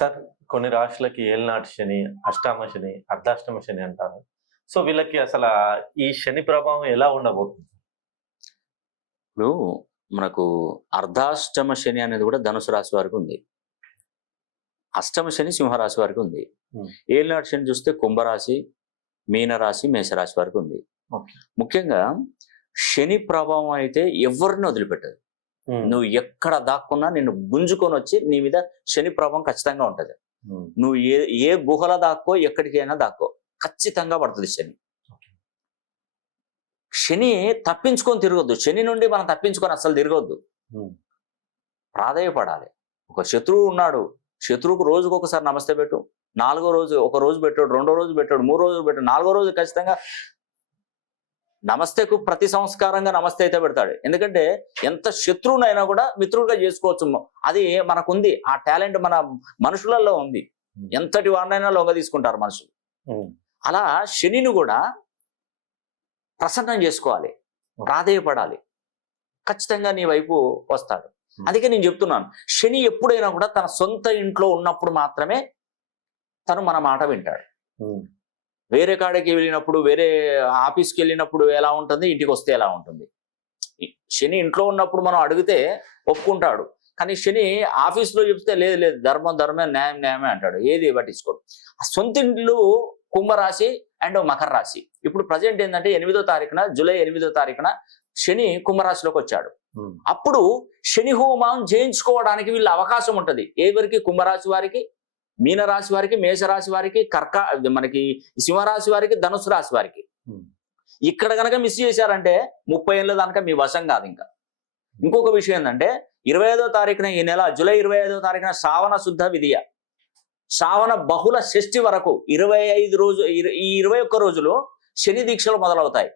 Sir, కొన్ని రాశులకి ఏలినాటి శని, అష్టామ శని, అర్ధాష్టమ శని అంటారు. సో వీళ్ళకి అసలు ఈ శని ప్రభావం ఎలా ఉండబోతుంది? ఇప్పుడు మనకు అర్ధాష్టమ శని అనేది కూడా ధనుసు రాశి వారికి ఉంది. అష్టమ శని సింహరాశి వారికి ఉంది. ఏలినాటి శని చూస్తే కుంభరాశి, మీనరాశి, మేషరాశి వారికి ఉంది. ముఖ్యంగా శని ప్రభావం అయితే ఎవరిని వదిలిపెట్టదు. నువ్వు ఎక్కడ దాక్కున్నా నిన్ను గుంజుకొని వచ్చి నీ మీద శని ప్రభావం ఖచ్చితంగా ఉంటది. నువ్వు ఏ గుహల దాక్కో ఎక్కడికైనా దాక్కో ఖచ్చితంగా పడుతుంది శని. శని తప్పించుకొని తిరగొద్దు. శని నుండి మనం తప్పించుకొని అసలు తిరగొద్దు. ప్రాధేయపడాలి. ఒక శత్రువు ఉన్నాడు, శత్రువుకు రోజుకు ఒకసారి నమస్తే పెట్టు. నాలుగో రోజు ఒక రోజు పెట్టాడు, రెండో రోజు పెట్టాడు, మూడో రోజు పెట్టాడు, నాలుగో రోజు ఖచ్చితంగా నమస్తేకు ప్రతి సంస్కారంగా నమస్తే అయితే పెడతాడు. ఎందుకంటే ఎంత శత్రువునైనా కూడా మిత్రుడిగా చేసుకోవచ్చు. అది మనకుంది, ఆ టాలెంట్ మన మనుషులలో ఉంది. ఎంతటి వాడినైనా లొంగ తీసుకుంటారు మనుషులు. అలా శనిని కూడా ప్రసన్నం చేసుకోవాలి, ప్రాధేయపడాలి. ఖచ్చితంగా నీ వైపు వస్తాడు. అందుకే నేను చెప్తున్నాను, శని ఎప్పుడైనా కూడా తన సొంత ఇంట్లో ఉన్నప్పుడు మాత్రమే తను మన మాట వింటాడు. వేరే కాడికి వెళ్ళినప్పుడు, వేరే ఆఫీస్కి వెళ్ళినప్పుడు ఎలా ఉంటుంది, ఇంటికి వస్తే ఎలా ఉంటుంది. శని ఇంట్లో ఉన్నప్పుడు మనం అడిగితే ఒప్పుకుంటాడు. కానీ శని ఆఫీస్లో చెప్తే లేదు లేదు, ధర్మం ధర్మే, న్యాయం న్యాయమే అంటాడు. ఏది పట్టించుకోడు. ఆ సొంత ఇంట్లో కుంభరాశి అండ్ మకర రాశి. ఇప్పుడు ప్రజెంట్ ఏంటంటే 8వ తారీఖున, జూలై 8వ తారీఖున శని కుంభరాశిలోకి వచ్చాడు. అప్పుడు శని హోమం చేయించుకోవడానికి వీళ్ళ అవకాశం ఉంటుంది. ఎవరికి? కుంభరాశి వారికి, మీనరాశి వారికి, మేషరాశి వారికి, మనకి సింహరాశి వారికి, ధనుసు రాశి వారికి. ఇక్కడ కనుక మిస్ చేశారంటే 30 ఏళ్ళ దానిక మీ వశం కాదు. ఇంకా ఇంకొక విషయం ఏంటంటే 25వ తారీఖున, ఈ నెల జూలై 25వ తారీఖున శ్రావణ శుద్ధ విధియ, శ్రావణ బహుళ షష్ఠి వరకు 25 రోజు, ఈ 21 రోజులు శని దీక్షలు మొదలవుతాయి.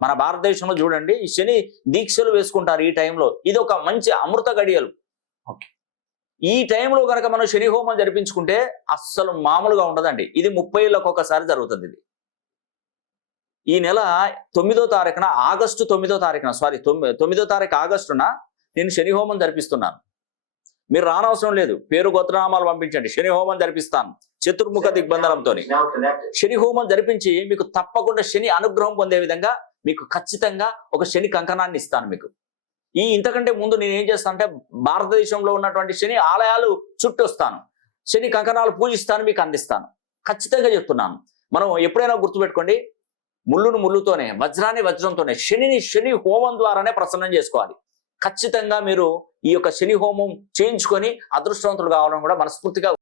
మన భారతదేశంలో చూడండి, ఈ శని దీక్షలు వేసుకుంటారు ఈ టైంలో. ఇది ఒక మంచి అమృత గడియలు. ఈ టైంలో కనుక మనం శని హోమం జరిపించుకుంటే అస్సలు మామూలుగా ఉండదండి. ఇది 30 ఏళ్ళకు ఒకసారి జరుగుతుంది. ఇది ఈ నెల 9వ తారీఖున, ఆగస్టు 9వ తారీఖున, 9వ తారీఖు ఆగస్టున నేను శని హోమం జరిపిస్తున్నాను. మీరు రానవసరం లేదు, పేరు గోత్రనామాలు పంపించండి, శని హోమం జరిపిస్తాను చతుర్ముఖ దిగ్బంధనంతో. శని హోమం జరిపించి మీకు తప్పకుండా శని అనుగ్రహం పొందే విధంగా మీకు ఖచ్చితంగా ఒక శని కంకణాన్ని ఇస్తాను మీకు. ఇంతకంటే ముందు నేను ఏం చేస్తాను అంటే, భారతదేశంలో ఉన్నటువంటి శని ఆలయాలు చుట్టూ వస్తాను, శని కంకణాలు పూజిస్తాను, మీకు అందిస్తాను. ఖచ్చితంగా చెప్తున్నాను. మనం ఎప్పుడైనా గుర్తుపెట్టుకోండి, ముళ్ళును ముళ్ళుతోనే, వజ్రాన్ని వజ్రంతోనే, శని హోమం ద్వారానే ప్రసన్నం చేసుకోవాలి. ఖచ్చితంగా మీరు ఈ యొక్క శని హోమం చేయించుకొని అదృష్టవంతులు కావాలని కూడా మనస్ఫూర్తిగా